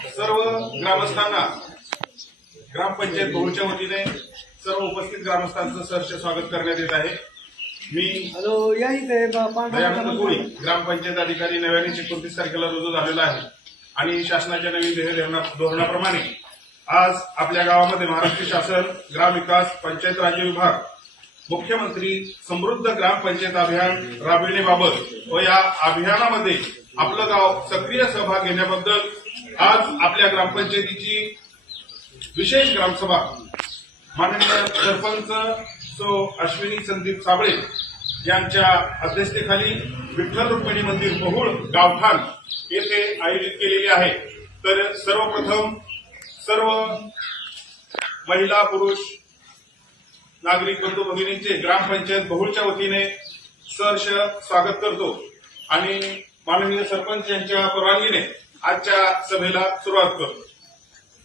सर्व ग्रामस्थांना ग्रामपंचायत बहुच्या वतीने सर्व उपस्थित ग्रामस्थांचं सहर्ष स्वागत करण्यात येत आहे. मी हॅलो या इथे ब- पांढरा दयानंद कोळी ग्रामपंचायत अधिकारी नव्याने एकोणतीस तारखेला रुजू झालेला आहे आणि शासनाच्या नवीन धोरणाप्रमाणे आज आपल्या गावामध्ये महाराष्ट्र शासन ग्रामविकास पंचायत राज्य विभाग मुख्यमंत्री समृद्ध ग्रामपंचायत अभियान राबविण्याबाबत व या अभियानामध्ये आपलं गाव सक्रिय सहभाग घेण्याबद्दल आज आपल्या ग्रामपंचायतीची विशेष ग्रामसभा माननीय सरपंच सो अश्विनी संदीप साबळे यांच्या अध्यक्षतेखाली विठ्ठल रुक्मिणी मंदिर बहुळ गावठाण येथे आयोजित केलेली आहे. तर सर्वप्रथम सर्व महिला पुरुष नागरिक बंधू भगिनींचे ग्रामपंचायत बहुळच्या वतीने सहर्ष स्वागत करतो. आणि माननीय सरपंच यांच्या परवानगीने आजच्या सभेला सुरुवात करतो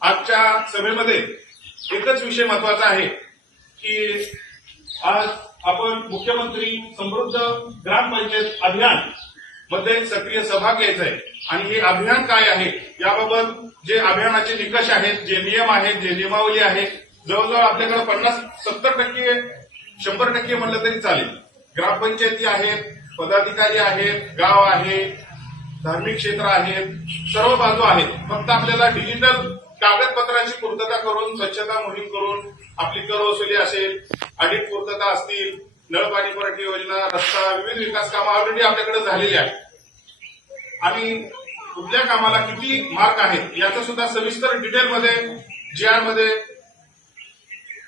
आजच्या सभेमध्ये एकच विषय महत्त्वाचा आहे की आज आपण मुख्यमंत्री समृद्ध ग्रामपंचायत अभियानमध्ये सक्रिय सहभाग घ्यायचा आहे आणि हे अभियान काय आहे याबाबत जे अभियानाचे निकष आहेत जे नियम आहेत जे नियमावली आहे जवळजवळ आपल्याकडे पन्नास सत्तर टक्के शंभर टक्के म्हणलं तरी चालेल. ग्रामपंचायती आहेत पदाधिकारी आहेत गाव आहे धार्मिक क्षेत्र आहेत सर्व बाजू आहेत. फक्त आपल्याला डिजिटल कागदपत्राची पूर्तता करून स्वच्छता मोहीम करून आपली कर वसुली असेल ऑडिट पूर्तता असतील नळपाणी पुरवठा योजना रस्ता विविध विकास कामं ऑलरेडी आपल्याकडे झालेली आहेत. आणि कुठल्या कामाला किती मार्क आहेत याचं सुद्धा सविस्तर डिटेलमध्ये जी आरमध्ये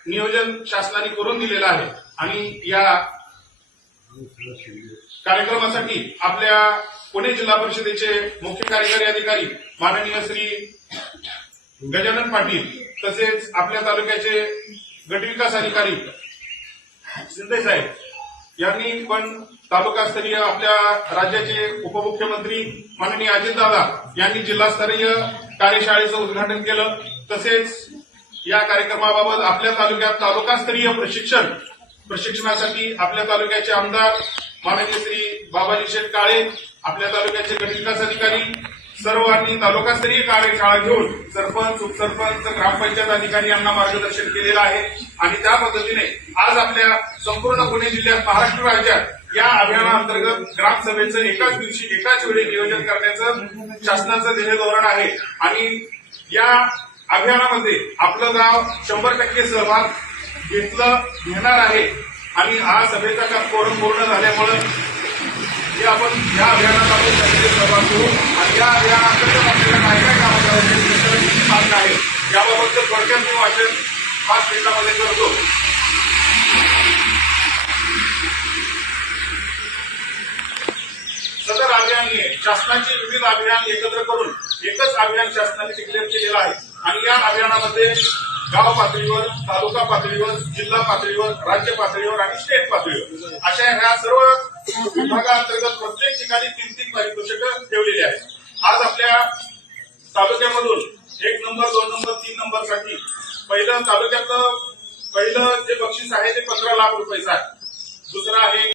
नियोजन शासनाने करून दिलेलं आहे. आणि या कार्यक्रमासाठी आपल्या पुणे जिल्हा परिषदेचे मुख्य कार्यकारी अधिकारी माननीय श्री गजानन पाटील तसेच आपल्या तालुक्याचे गटविकास अधिकारी शिंदे साहेब यांनी पण तालुकास्तरीय आपल्या राज्याचे उपमुख्यमंत्री माननीय अजितदादा यांनी जिल्हास्तरीय कार्यशाळेचं उद्घाटन केलं. तसेच या कार्यक्रमाबाबत आपल्या तालुक्यात तालुकास्तरीय प्रशिक्षण प्रशिक्षणासाठी आपल्या तालुक्याचे आमदार माननीय श्री बाबाजी शेठ काळे आपल्या तालुक्याचे गटविकास अधिकारी सर्वांनी तालुकास्तरीय कार्यशाळा घेऊन सरपंच उपसरपंच ग्रामपंचायत अधिकारी यांना मार्गदर्शन केलेलं आहे. आणि त्या पद्धतीने आज आपल्या संपूर्ण पुणे जिल्ह्यात महाराष्ट्र राज्यात या अभियानाअंतर्गत ग्रामसभेचं एकाच दिवशी एकाच वेळी नियोजन करण्याचं शासनाचं ध्येय धोरण आहे. आणि या अभियानामध्ये आपलं गाव शंभर टक्के सहभाग घेतलं घेणार आहे. आणि हा सभेचा का कोरम पूर्ण झाल्यामुळं हे आपण या अभियानात आपण सहभाग आणि या आपल्याला काय काय किती मार्ग आहे याबाबतचं थोडक्यात मी वाचन पाच मिनिटामध्ये करतो. सदर अभियान शासनाची शासनाचे विविध अभियान एकत्र करून एकच अभियान शासनाने डिक्लेअर केलेलं आहे. आणि या अभियानामध्ये गाव पातळीवर तालुका पातळीवर जिल्हा पातळीवर राज्य पातळीवर आणि स्टेट पातळीवर अशा ह्या सर्व विभागाअंतर्गत प्रत्येक ठिकाणी तीन तीन पारितोषिकं ठेवलेली आहेत. आज आपल्या तालुक्यामधून एक नंबर दोन नंबर तीन नंबरसाठी पहिलं तालुक्यातलं पहिलं जे बक्षीस आहे ते पंधरा लाख रुपयेचं आहे. दुसरं आहे